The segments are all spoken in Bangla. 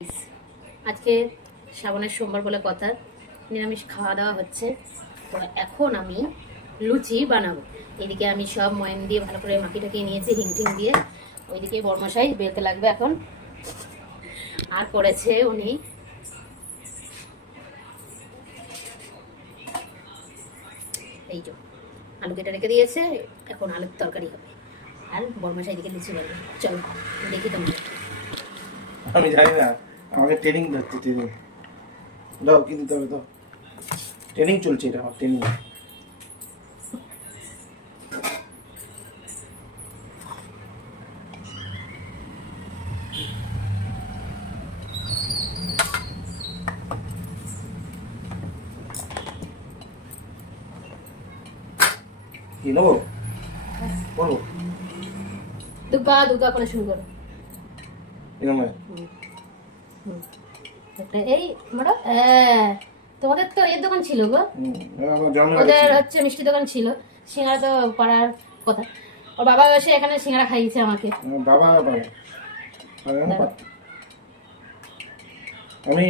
আজকে শ্রাবণের সোমবার বলে কথা, নিরামিষ খাওয়া দাওয়া হচ্ছে। তো এখন আমি লুচি বানাবো। এদিকে আমি সব ময়ান দিয়ে ভালো করে মাখি টাকিয়ে নিয়েছি, হিং টিং দিয়ে। ওইদিকে বরমশাই বেলতে লাগবে এখন। আর করেছে উনি এই যে আলু কেটে রেখে দিয়েছে, এখন আলুর তরকারি হবে। আর বরমশাই এদিকে লুচি বানাবে। চলো দেখি তোমরা। আমি জানি না, আমাকে ট্রেনিং দিচ্ছে। ট্রেনিং দাও, কি দিতে হবে? তো ট্রেনিং চলছে, এটা আমার ট্রেনিং। কি নেবো বলো? দুর্গা দুর্গা করে শুরু করো। এরকম এই বড় তোমাদের তো এর দোকান ছিল গো, আমার জন্ম ওদের হচ্ছে মিষ্টি দোকান ছিল। সিঙ্গারা তো পাড়ার কথা। ওর বাবা এসে এখানে সিঙ্গারা খাইয়েছে আমাকে। বাবা আমি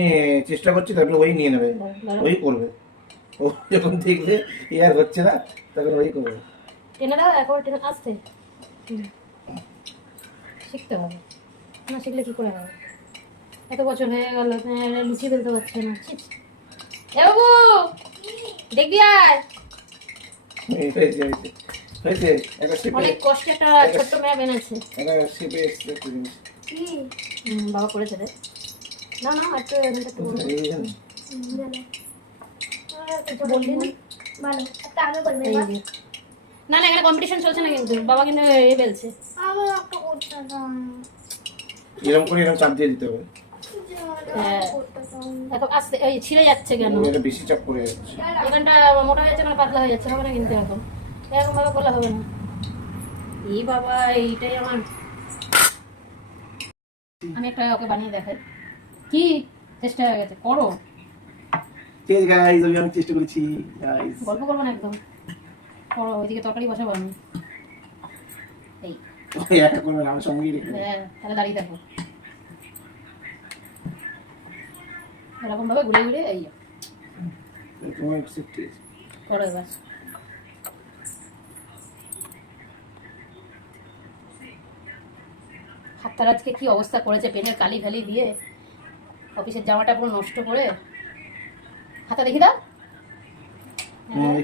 চেষ্টা করছি, তারপরে ওই নিয়ে নেবে, ওই করবে। ও যখন দেখবে আর হচ্ছে না, তখন ওই করবে। টেনে দাও, একবার টেনে আসতে শিখতে হবে, না শিখলে কি করে হবে? এত বছর হয়ে গেল লুচি ফেলতে পারছে না। এ বাবু দেখবি আয়। হয়েছে হয়েছে, একটা শিপে, অনেক কষ্টে একটা ছোট্ট ম্যাপ এনেছে। একটা শিপে এসছে একটা জিনিস। বাবা করেছে রে। না না একটু একটু বললি না ভালো একটা আগে করবে। না না এখানে কম্পিটিশন চলছে না, কিন্তু বাবা কিন্তু এ বলছে আমি একটা করতাম। এরকম করে এরকম চাপ দিয়ে দিতে হবে। হ্যাঁ এখন আস্তে এই ছিঁড়ে যাচ্ছে কেন? এটা বেশি চাপ পড়ে যাচ্ছে। এখানটা মোটা হয়ে যাচ্ছে, না পাতলা হয়ে যাচ্ছে, হবে না কিন্তু এখন এরকম ভাবে করলে হবে না। এই বাবা এইটাই আমার, আমি একটা ওকে বানিয়ে দেখাই। কি চেষ্টা হয়ে গেছে, করো। ঠিক আছে গাইস, আমি অনেক চেষ্টা করেছি গাইস। গল্প করবো না একদম, করো। ওইদিকে তরকারি বসাবো আমি। এই একটা করবে না, আমার সঙ্গেই রেখে দেবে। হ্যাঁ তাহলে দাঁড়িয়ে থাকো এরকম ভাবে ঘুরে ঘুরে। এই তোমার সেফটি করো এবার। হাতটার আজকে কি অবস্থা করেছে, পেনের কালি ফালি দিয়ে অফিসের জামাটা পুরো নষ্ট করে। হাতা দেখি দাও।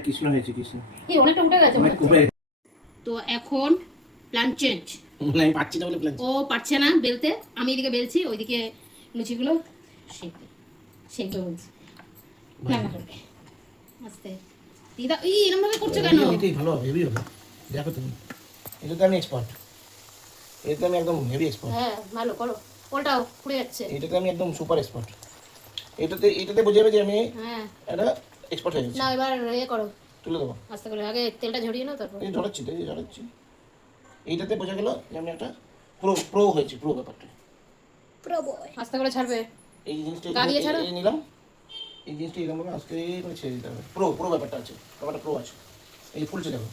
কৃষ্ণ হয়েছে, কৃষ্ণ কি অনেকটা উঠে গেছে মনে হচ্ছে। তো এখন প্ল্যান চেঞ্জ। আমি পাচ্ছি না বলে প্ল্যান। ও পারছে না বেলতে, আমি এদিকে বেলছি, ওইদিকে লুচিগুলো শেখবে শেখবে বলছি। রান্না করবে আস্তে দিদা। এই এরকম ভাবে করছো কেন? এটাই ভালো হবে, হেভি হবে। দেখো তুমি, এটাতে আমি এক্সপার্ট, এটাতে আমি একদম হেভি এক্সপার্ট। হ্যাঁ ভালো করো, ওটাও পুড়ে যাচ্ছে। এটাতে আমি একদম সুপার এক্সপার্ট। এটাতে বোঝা যাবে যে আমি হ্যাঁ এটা এক্সপার্ট হয়ে গেছি। না এবার ইয়ে করো, তুলে দেবো। আস্তে করে আগে তেলটা ঝরিয়ে নাও তারপর। এই ঝরাচ্ছি তো, এই ঝরাচ্ছি। এইটাতে বোঝা গেল যে আমি একটা প্রো প্রো হয়েছি, প্রো ব্যাপারটা। প্রো বয় আস্তে করে ছাড়বে। এই জিনিসটা গা দিয়ে ছাড়ো। এই নিলাম, এই জিনিসটা এরকম ভাবে আস্তে করে ছেড়ে দিতে হবে। প্রো প্রো ব্যাপারটা আছে, ব্যাপারটা প্রো আছে। এই যে ফুলছে দেখো,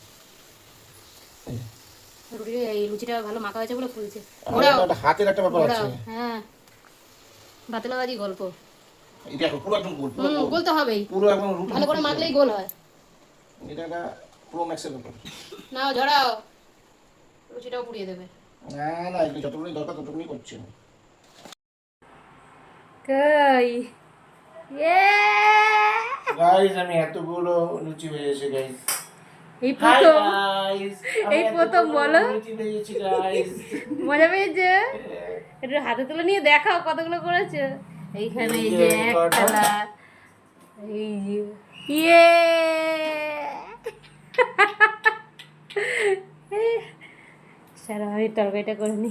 এই যে। রুটি এই লুচিটা ভালো মাখা হয়েছে বলে ফুলছে। আর একটা হাতের একটা ব্যাপার আছে। হ্যাঁ বাতলাবাজি গল্প। এই দেখো পুরো একদম গোল, পুরো গোল। গোল তো হবেই, পুরো একদম রুটি ভালো করে মাখলেই গোল হয়। এটা একটা প্রো ম্যাক্সের ব্যাপার। নাও ঝরাও, লুচিটাও পুড়িয়ে দেবে। না না, এটা যতটুকুনি দরকার ততটুকুনি করছি আমি। কই গাইস আমি এতগুলো লুচি হয়েছে গাইস। এই প্রথম, গাইস এই প্রথম বলো। লুচি পেয়েছি গাইস। মজা পেয়েছে? একটু হাতে তুলে নিয়ে দেখাও কতগুলো করেছো। এইখানে এই যে একটা, এই যে ইয়ে সারা আমি তরকারিটা করে নি।